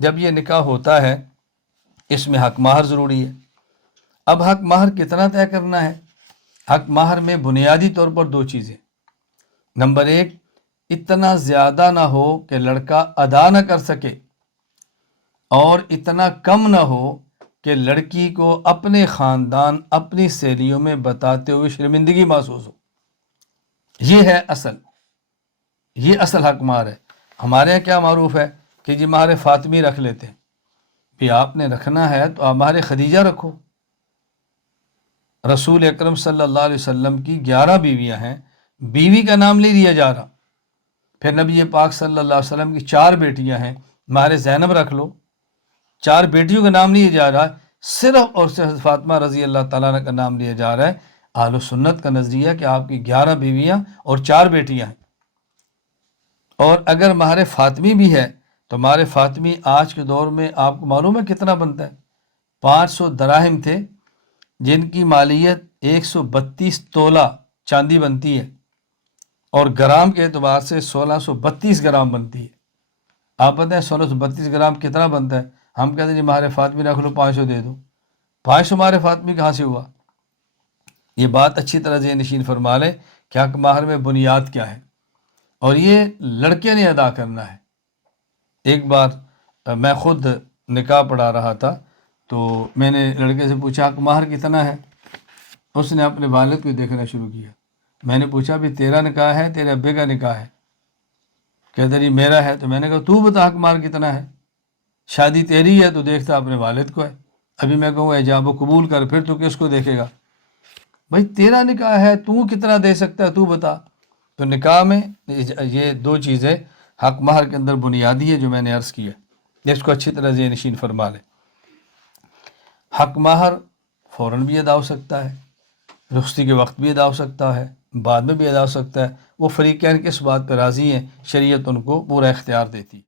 جب یہ نکاح ہوتا ہے اس میں حق مہر ضروری ہے۔ اب حق مہر کتنا طے کرنا ہے؟ حق مہر میں بنیادی طور پر دو چیزیں۔ نمبر ایک، اتنا زیادہ نہ ہو کہ لڑکا ادا نہ کر سکے، اور اتنا کم نہ ہو کہ لڑکی کو اپنے خاندان اپنی سہیلیوں میں بتاتے ہوئے شرمندگی محسوس ہو۔ یہ ہے یہ اصل حق مہر ہے۔ ہمارے یہاں کیا معروف ہے کہ جی مہر فاطمی رکھ لیتے ہیں۔ بھی آپ نے رکھنا ہے تو آپ مہر خدیجہ رکھو۔ رسول اکرم صلی اللہ علیہ وسلم کی 11 بیویاں ہیں، بیوی کا نام نہیں لیا جا رہا۔ پھر نبی پاک صلی اللہ علیہ وسلم کی 4 بیٹیاں ہیں، مہر زینب رکھ لو۔ 4 بیٹیوں کا نام لیا جا رہا ہے، صرف اور صرف فاطمہ رضی اللہ تعالیٰ عنہ کا نام لیا جا رہا ہے۔ اہل سنت کا نظریہ کہ آپ کی 11 بیویاں اور 4 بیٹیاں ہیں۔ اور اگر مہر فاطمی بھی ہے تو مہر فاطمی آج کے دور میں آپ کو معلوم ہے کتنا بنتا ہے؟ 500 دراہم تھے، جن کی مالیت 132 تولہ چاندی بنتی ہے، اور گرام کے اعتبار سے 1632 گرام بنتی ہے۔ آپ پتہ ہیں 1632 گرام کتنا بنتا ہے؟ ہم کہتے ہیں جی مہر فاطمی رکھ لو، 500 دے دو۔ 500 مہر فاطمی کہاں سے ہوا؟ یہ بات اچھی طرح ذہن نشین فرما لیں کہ حق مہر میں بنیاد کیا ہے، اور یہ لڑکے نے ادا کرنا ہے۔ ایک بار میں خود نکاح پڑھا رہا تھا تو میں نے لڑکے سے پوچھا حق مہر کتنا ہے؟ اس نے اپنے والد کو دیکھنا شروع کیا۔ میں نے پوچھا بھی تیرا نکاح ہے تیرے ابے کا نکاح ہے؟ کہتا جی میرا ہے۔ تو میں نے کہا تو بتا حق مہر کتنا ہے؟ شادی تیری ہے تو دیکھتا اپنے والد کو ہے، ابھی میں کہوں ایجاب و قبول کر، پھر تو کس کو دیکھے گا؟ بھائی تیرا نکاح ہے، تو کتنا دے سکتا ہے تو بتا۔ تو نکاح میں یہ دو چیزیں حق مہر کے اندر بنیادی ہے جو میں نے عرض کیا، اس کو اچھی طرح ذہن نشین فرما لیں۔ حق مہر فوراً بھی ادا ہو سکتا ہے، رخصتی کے وقت بھی ادا ہو سکتا ہے، بعد میں بھی ادا ہو سکتا ہے۔ وہ فریقین کس بات پہ راضی ہیں، شریعت ان کو پورا اختیار دیتی ہے۔